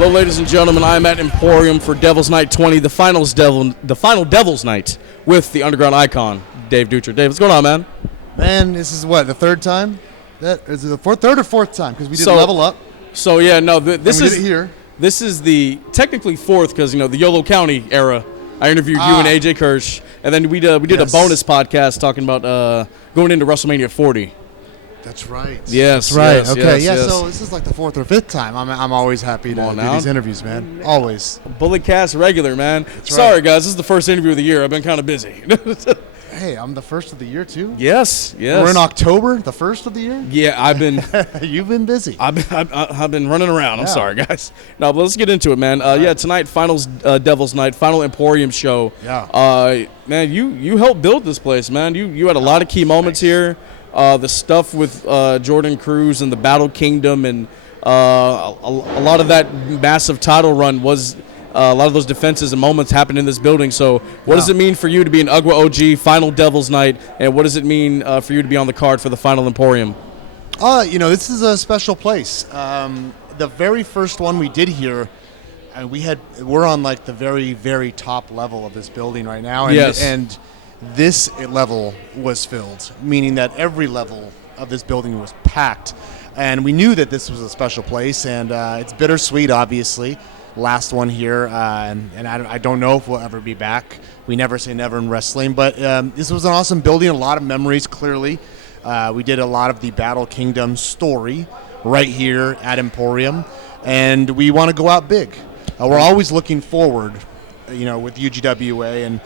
Hello, ladies and gentlemen. I'm at Emporium for Devil's Night 20, the final Devil's Night with the Underground Icon Dave Dutra. Dave, what's going on, man? Man, this is what, the third time? That is it the third or fourth time? Because we did Level Up. So yeah, no, this is did it here. This is the technically fourth because the Yolo County era. I interviewed you and AJ Kirsch, and then we did a bonus podcast talking about going into WrestleMania 40. That's right. Yes, that's right. Yes, okay, yes. So this is like the fourth or fifth time. I'm always happy to do these interviews, man. Always. Bullet Cast regular, man. That's Sorry, right. guys. This is the first interview of the year. I've been kind of busy. Hey, I'm the first of the year too. Yes. We're in October, the first of the year. Yeah, I've been. You've been busy. I've been running around. I'm sorry, guys. No, but let's get into it, man. Yeah, tonight, finals Devil's Night, final Emporium show. Yeah. Man, you helped build this place, man. You had a lot of key moments here. The stuff with Jordan Cruz and the Battle Kingdom, and a lot of that massive title run was. A lot of those defenses and moments happened in this building. So what does it mean for you to be an UGWA OG, final Devil's Night, and what does it mean for you to be on the card for the final Emporium? This is a special place. The very first one we did here, we're on like the very, very top level of this building right now. And, yes. And this level was filled, meaning that every level of this building was packed. And we knew that this was a special place, and it's bittersweet, obviously. Last one here, and I don't know if we'll ever be back. We never say never in wrestling, but this was an awesome building, a lot of memories, clearly. We did a lot of the Battle Kingdom story right here at Emporium, and we want to go out big. We're always looking forward, with UGWA, and,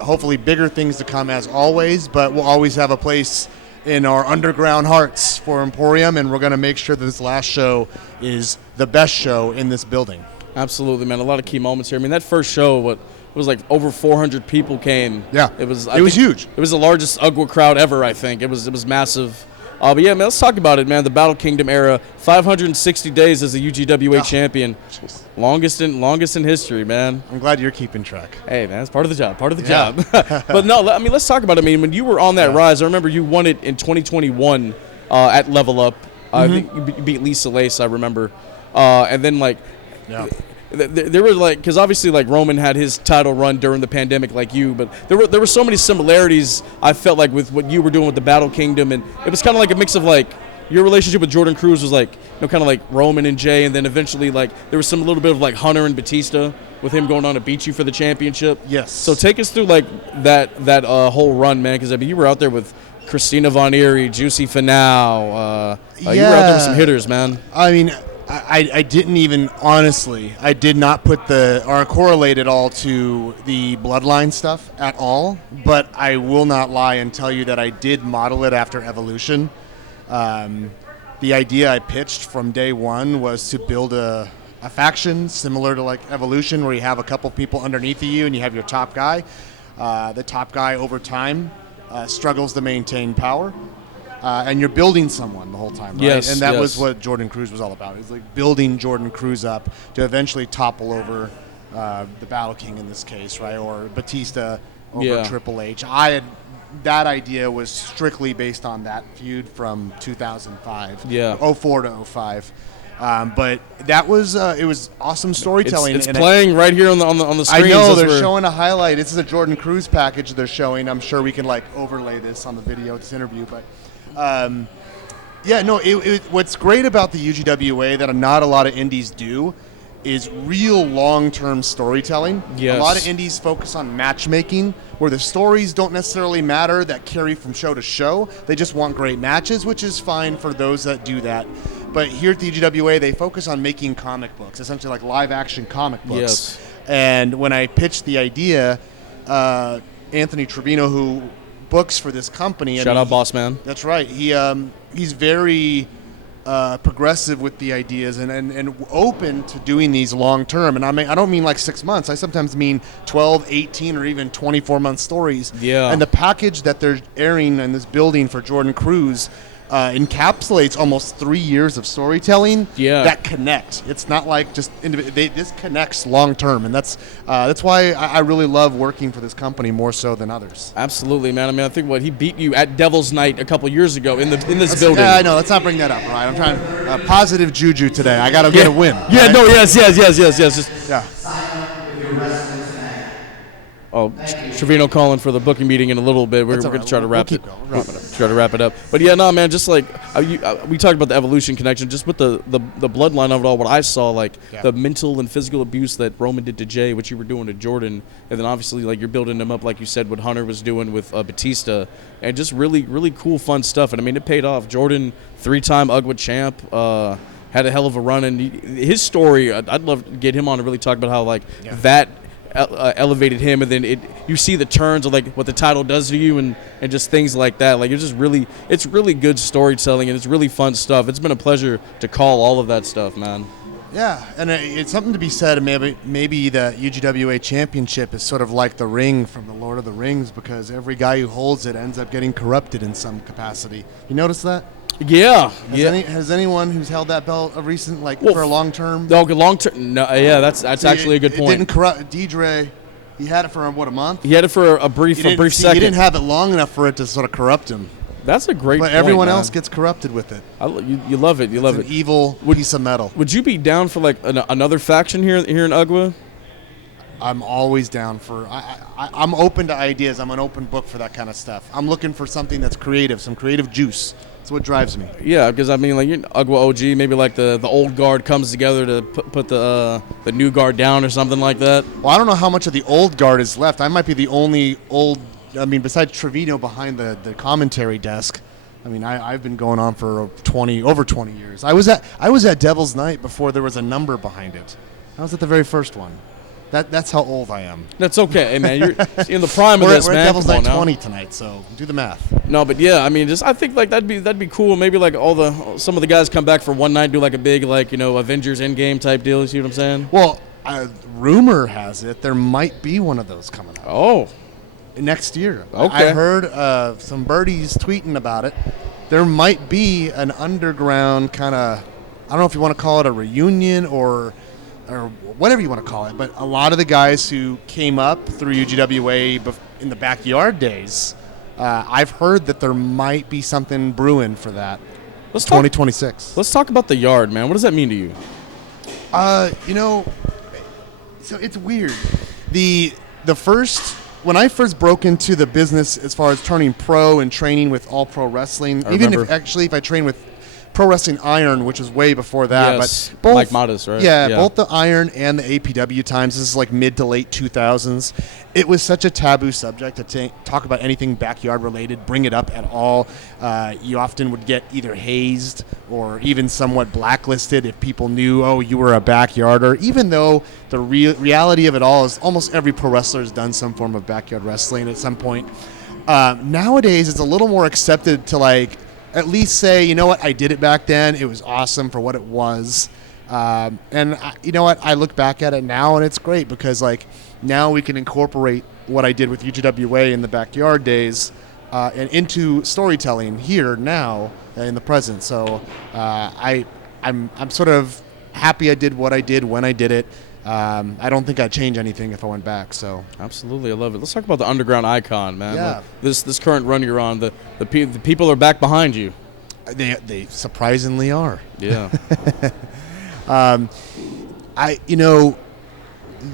hopefully bigger things to come as always, but we'll always have a place in our underground hearts for Emporium, and we're going to make sure that this last show is the best show in this building. Absolutely, man. A lot of key moments here. I mean, that first show, it was like over 400 people came. Yeah, it was huge. It was the largest UGWA crowd ever, I think. It was massive. But yeah, man, let's talk about it, man. The Battle Kingdom era, 560 days as a UGWA champion. Geez. Longest in history, man. I'm glad you're keeping track. Hey, man, it's part of the job. But no, I mean, let's talk about it. I mean, when you were on that rise, I remember you won it in 2021 at Level Up. I think you beat Lisa Lace, I remember. And then, there were, because obviously, Roman had his title run during the pandemic like you, but there were so many similarities, I felt like, with what you were doing with the Battle Kingdom, and it was kind of like a mix of, your relationship with Jordan Cruz was kind of like Roman and Jay, and then eventually there was some little bit of Hunter and Batista with him going on to beat you for the championship. Yes. So take us through that whole run, man, because I mean you were out there with Christina Von Eerie, Juicy Finau. You were out there with some hitters, man. I mean, I didn't even, honestly, I did not put correlate it all to the bloodline stuff at all, but I will not lie and tell you that I did model it after Evolution. The idea I pitched from day one was to build a faction similar to Evolution, where you have a couple people underneath of you and you have your top guy. The top guy over time struggles to maintain power, and you're building someone the whole time, right? Yes, and that was what Jordan Cruz was all about. It was building Jordan Cruz up to eventually topple over the Battle King in this case, right? Or Batista over Triple H. That idea was strictly based on that feud from 2005, 04 to 05. But that was it was awesome storytelling. It's playing right here on the screen. I know they're showing a highlight. This is a Jordan Cruz package they're showing. I'm sure we can overlay this on the video, this interview. But what's great about the UGWA that not a lot of indies do is real long-term storytelling. Yes. A lot of indies focus on matchmaking, where the stories don't necessarily matter that carry from show to show. They just want great matches, which is fine for those that do that. But here at the UGWA, they focus on making comic books, essentially live-action comic books. Yes. And when I pitched the idea, Anthony Trevino, who books for this company, shout out, boss man. That's right. He's very progressive with the ideas and open to doing these long term. And I don't mean 6 months. I sometimes mean 12, 18, or even 24-month stories. Yeah. And the package that they're airing in this building for Jordan Cruz encapsulates almost 3 years of storytelling that connect. It's not like just this connects long term, and that's why I really love working for this company more so than others. Absolutely, man. I mean, I think he beat you at Devil's Night a couple years ago in this building. Yeah, I know. Let's not bring that up, right? I'm trying positive juju today. I got to get a win. Yeah, right? no, yes. Yeah. Oh, Trevino calling for the booking meeting in a little bit. We're going to try to wrap it up. Try to wrap it up. But yeah, no, man, just like we talked about the evolution connection, just with the bloodline of it all. What I saw, like the mental and physical abuse that Roman did to Jay, what you were doing to Jordan, and then obviously like you're building him up, like you said, what Hunter was doing with Batista, and just really, really cool, fun stuff. And I mean, it paid off. Jordan, 3-time UGWA champ. Had a hell of a run, and his story, I'd love to get him on to really talk about how that elevated him, and then you see the turns of like what the title does to you, and just things like that. Like it's really good storytelling, and it's really fun stuff. It's been a pleasure to call all of that stuff, man. Yeah, and it's something to be said. Maybe the UGWA Championship is sort of like the ring from the Lord of the Rings, because every guy who holds it ends up getting corrupted in some capacity. You notice that? Yeah. Has anyone who's held that belt a recent, for a long term? No, long term. No, yeah, that's actually a good point. It didn't corrupt. Deidre, he had it for a month. He had it for a brief second. He didn't have it long enough for it to sort of corrupt him. That's a great point. But everyone man. else gets corrupted with it. You love it. You love it. An evil piece of metal. Would you be down for like another faction here in UGWA? I'm always down for. I'm open to ideas. I'm an open book for that kind of stuff. I'm looking for something that's creative, some creative juice. That's what drives me. Yeah, because I mean, like UGWA OG, maybe like the old guard comes together to put the new guard down or something like that. Well, I don't know how much of the old guard is left. I might be the only old. I mean, besides Trevino behind the commentary desk. I mean, I've been going on for over 20 years. I was at Devil's Night before there was a number behind it. I was at the very first one. That's how old I am. That's okay, hey, man. You're in the prime of this, we're man. We're at Devil's Night now. 20 tonight, so do the math. No, but yeah, I mean, I think like that'd be cool. Maybe like some of the guys come back for one night, do like a big Avengers Endgame type deal. You see what I'm saying? Well, rumor has it there might be one of those coming up. Oh, next year. Okay. I heard some birdies tweeting about it. There might be an underground kind of, I don't know if you want to call it a reunion or whatever you want to call it, but a lot of the guys who came up through UGWA in the backyard days, I've heard that there might be something brewing for that. 2026. Let's talk about the yard, man. What does that mean to you? So it's weird. When I first broke into the business as far as turning pro and training with All Pro Wrestling, if I train with Pro Wrestling Iron, which was way before that. Yes, but both, Mike Modest, right? Yeah, both the Iron and the APW times, this is like mid to late 2000s. It was such a taboo subject to talk about anything backyard related, bring it up at all. You often would get either hazed or even somewhat blacklisted if people knew, oh, you were a backyarder, even though the reality of it all is almost every pro wrestler has done some form of backyard wrestling at some point. Nowadays, it's a little more accepted to at least say, you know what, I did it back then. It was awesome for what it was. You know what, I look back at it now, and it's great because, now we can incorporate what I did with UGWA in the backyard days and into storytelling here, now, in the present. So I'm sort of happy I did what I did when I did it. I don't think I'd change anything if I went back. So absolutely, I love it. Let's talk about the Underground Icon, man. Yeah. This current run you're on, the people are back behind you. They surprisingly are. Yeah.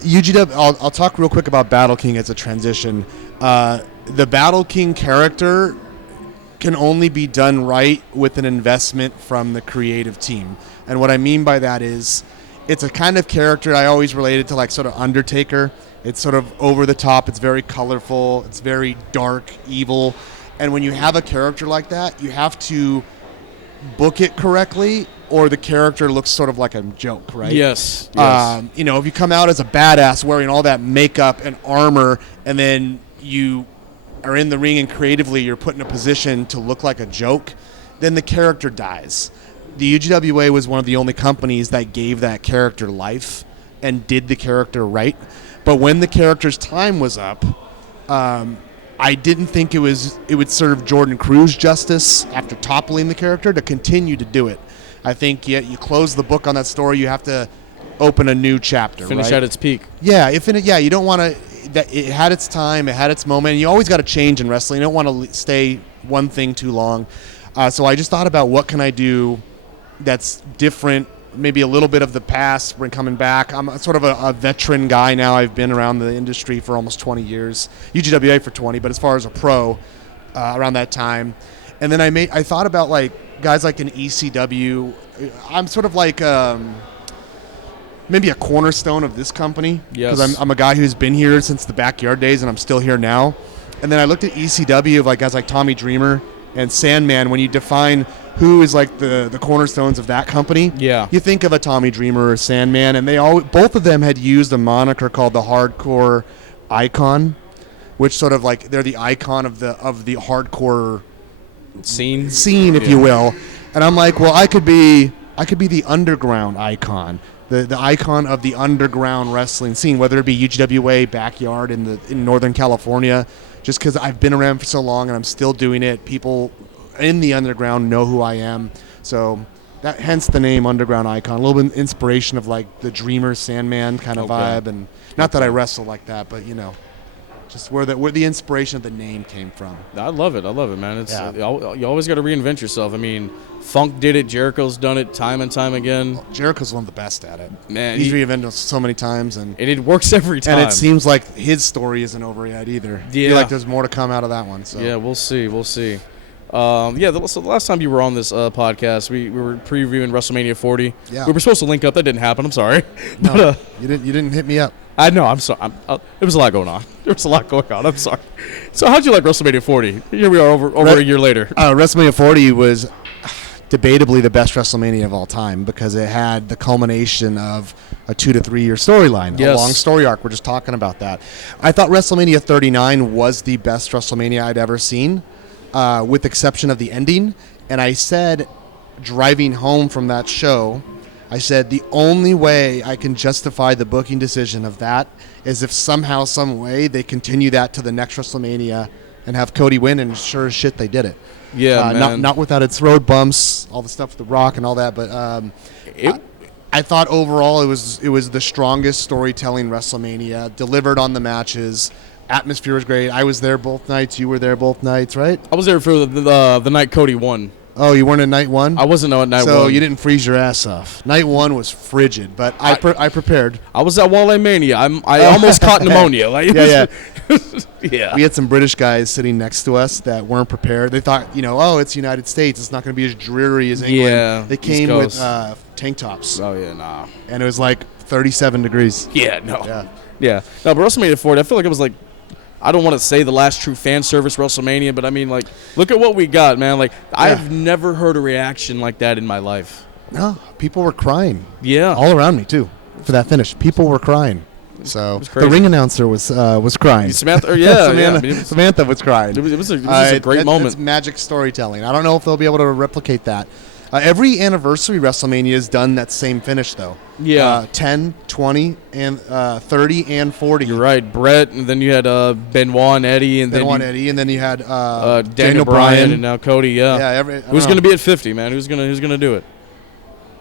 UGW. I'll talk real quick about Battle King as a transition. The Battle King character can only be done right with an investment from the creative team, and what I mean by that is, it's a kind of character I always related to sort of Undertaker. It's sort of over the top. It's very colorful. It's very dark, evil. And when you have a character like that, you have to book it correctly or the character looks sort of like a joke, right? Yes. If you come out as a badass wearing all that makeup and armor and then you are in the ring and creatively you're put in a position to look like a joke, then the character dies. The UGWA was one of the only companies that gave that character life and did the character right. But when the character's time was up, I didn't think it would serve Jordan Cruz justice after toppling the character to continue to do it. I think you close the book on that story. You have to open a new chapter. Finish right? at its peak. Yeah, you don't want to. It had its time. It had its moment. And you always got to change in wrestling. You don't want to stay one thing too long. So I just thought about what can I do that's different. Maybe a little bit of the past when coming back. I'm sort of a veteran guy now. I've been around the industry for almost 20 years. UGWA for 20, but as far as a pro, around that time. And then I thought about like guys like an ECW. I'm sort of like maybe a cornerstone of this company. Yes. Because I'm a guy who's been here since the backyard days, and I'm still here now. And then I looked at ECW of like guys like Tommy Dreamer and Sandman. When you define who is like the cornerstones of that company, you think of a Tommy Dreamer or Sandman, and both of them had used a moniker called the Hardcore Icon, which sort of like they're the icon of the hardcore scene, if you will. And I'm like, well, I could be the Underground Icon, the icon of the underground wrestling scene, whether it be UGWA backyard in Northern California, just because I've been around for so long and I'm still doing it. People in the underground know who I am, so hence the name Underground Icon. A little bit of inspiration of like the Dreamer Sandman kind of vibe, and not that I wrestle like that, but just where the inspiration of the name came from. I love it, man. It's you always got to reinvent yourself. I mean, Funk did it, Jericho's done it time and time again. Well, Jericho's one of the best at it. Man, he's reinvented so many times, and it works every time. And it seems like his story isn't over yet either. I feel like there's more to come out of that one. So yeah, we'll see. So the last time you were on this podcast, we were previewing WrestleMania 40. Yeah. We were supposed to link up. That didn't happen. I'm sorry. No, but, you didn't hit me up. I know. I'm sorry. There was a lot going on. I'm sorry. So how'd you like WrestleMania 40? Here we are over a year later. WrestleMania 40 was debatably the best WrestleMania of all time because it had the culmination of a 2 to 3 year storyline, a long story arc. We're just talking about that. I thought WrestleMania 39 was the best WrestleMania I'd ever seen, with exception of the ending. And I said, driving home from that show, I said the only way I can justify the booking decision of that is if somehow, some way, they continue that to the next WrestleMania and have Cody win, and sure as shit they did it. Yeah, man. Not without its road bumps, all the stuff with The Rock and all that, but I thought overall it was the strongest storytelling WrestleMania, delivered on the matches. Atmosphere was great. I was there both nights. You were there both nights, right? I was there for the night Cody won. Oh, you weren't at night one? I wasn't at night one. So you didn't freeze your ass off. Night one was frigid, but I prepared. I was at Wale Mania. I almost caught pneumonia. Yeah. Yeah. We had some British guys sitting next to us that weren't prepared. They thought, it's United States. It's not going to be as dreary as England. Yeah. They came with tank tops. Oh, yeah, nah. And it was like 37 degrees. Yeah, no. Yeah. No, but WrestleMania 40, I feel like it was like, I don't want to say the last true fan service WrestleMania, but I mean, like, look at what we got, man. Like, I've never heard a reaction like that in my life. No, people were crying. Yeah. All around me, too, for that finish. People were crying. So the ring announcer was crying. Samantha was crying. It was a great moment. It's magic storytelling. I don't know if they'll be able to replicate that. Every anniversary WrestleMania has done that same finish, though. Yeah. 10, 20, and 30, and 40. You're right. Brett, and then you had Benoit and Eddie. And then you had Daniel Bryan. And now Cody, Yeah, who's going to be at 50, man? Who's gonna do it?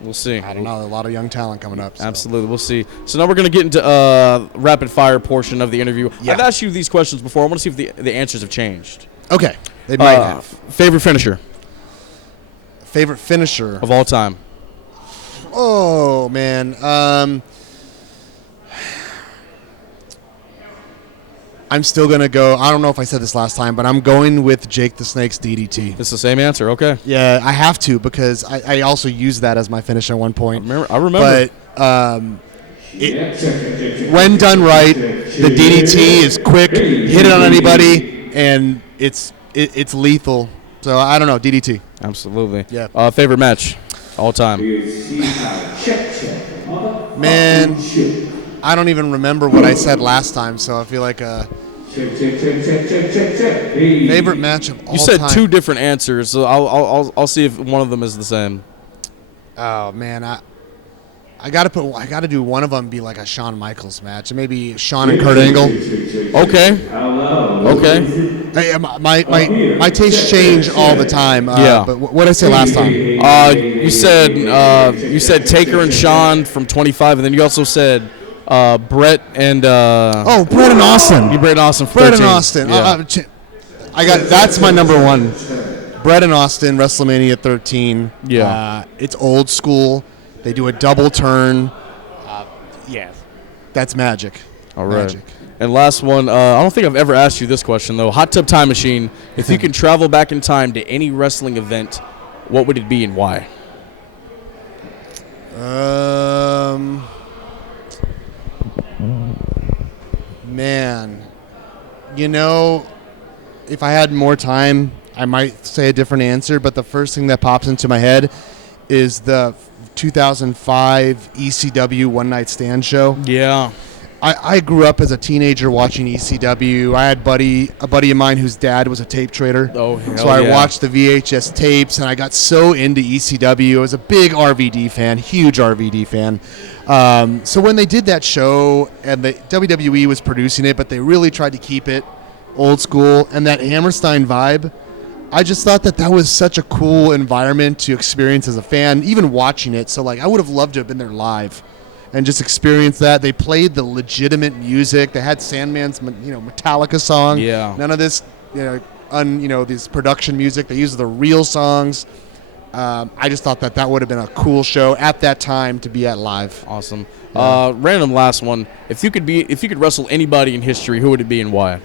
We'll see. I don't know. A lot of young talent coming up. So. Absolutely. We'll see. So now we're going to get into rapid fire portion of the interview. Yeah. I've asked you these questions before. I want to see if the answers have changed. Okay. They might have. Favorite finisher? Favorite finisher of all time? Oh, man. I'm still going to go. I don't know if I said this last time, but I'm going with Jake the Snake's DDT. It's the same answer. Okay. Yeah, I have to because I also used that as my finish at one point. I remember. But when done right, the DDT is quick, hit it on anybody, and it's lethal. So I don't know, DDT. Absolutely. Yeah. Favorite match, all time. Man, I don't even remember what I said last time, so I feel like favorite match of all time. You said two different answers, so I'll see if one of them is the same. Oh man, I gotta do one of them be like a Shawn Michaels match, maybe Shawn and Kurt Angle. Okay. Hey, my tastes change all the time. But what did I say last time? You said Taker and Shawn from 25, and then you also said Brett and Brett and Austin. You Brett and Austin. Brett and Austin. Yeah. That's my number one. Brett and Austin, WrestleMania 13. Yeah. It's old school. They do a double turn. That's magic. All right. Magic. And last one, I don't think I've ever asked you this question, though. Hot Tub Time Machine, if you can travel back in time to any wrestling event, what would it be and why? Man. If I had more time, I might say a different answer, but the first thing that pops into my head is the 2005 ECW One Night Stand show. Yeah. I grew up as a teenager watching ECW. I had a buddy of mine whose dad was a tape trader. So I watched the VHS tapes, and I got so into ECW. I was a big RVD fan, huge RVD fan. So when they did that show, and the WWE was producing it, but they really tried to keep it old school, and that Hammerstein vibe, I just thought that was such a cool environment to experience as a fan, even watching it. So, I would have loved to have been there live and just experience that. They played the legitimate music. They had Sandman's, Metallica song. Yeah. None of this, this production music. They used the real songs. I just thought that would have been a cool show at that time to be at live. Awesome. Random last one. If you could wrestle anybody in history, who would it be and why?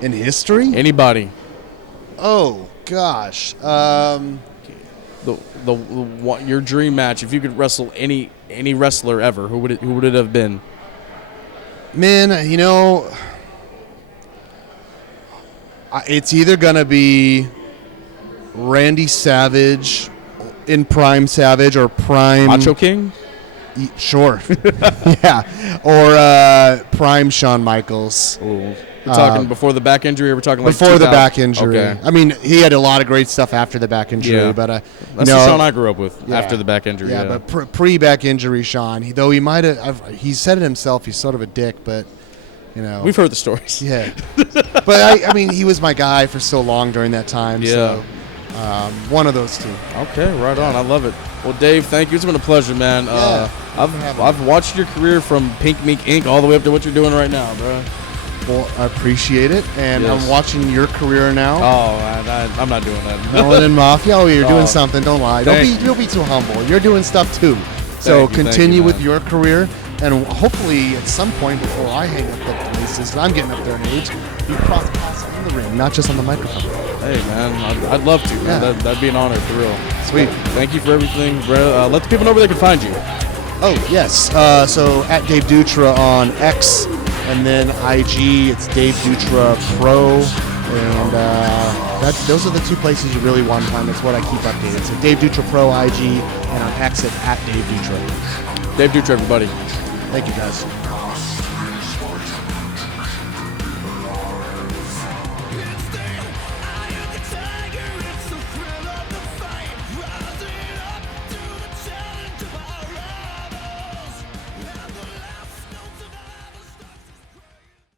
In history? Anybody. Oh gosh. Your dream match. If you could wrestle any wrestler ever, who would it have been? Man, it's either gonna be Randy Savage in Prime Savage or Prime Macho King. Sure. Yeah. Or Prime Shawn Michaels. Ooh. We're talking before the back injury, or we're talking before the back injury. Okay. I mean, he had a lot of great stuff after the back injury, but that's the Shawn I grew up with after the back injury. Yeah, but pre-back injury Shawn, he might have. He said it himself. He's sort of a dick, but we've heard the stories. Yeah, but I mean, he was my guy for so long during that time. Yeah. So, one of those two. Okay, right on. I love it. Well, Dave, thank you. It's been a pleasure, man. I've watched your career from Pink Mink Inc. all the way up to what you're doing right now, bro. Well, I appreciate it, and I'm watching your career now. Oh, I'm not doing that. Melanin Mafia. Oh, you're doing something. Don't lie. Don't be too humble. You're doing stuff too. So continue with your career, and hopefully at some point before I hang up the laces, because I'm getting up there in age, you cross paths in the ring, not just on the microphone. Hey, man, I'd love to. Man. Yeah. That'd be an honor, for real. Sweet. Thank you for everything, bro. Let the people know where they can find you. Oh, yes. So at Dave Dutra on X, and then IG, it's Dave Dutra Pro, and those are the two places you really want to find. That's what I keep updated. So Dave Dutra Pro IG, and on X at Dave Dutra. Dave Dutra, everybody. Thank you, guys.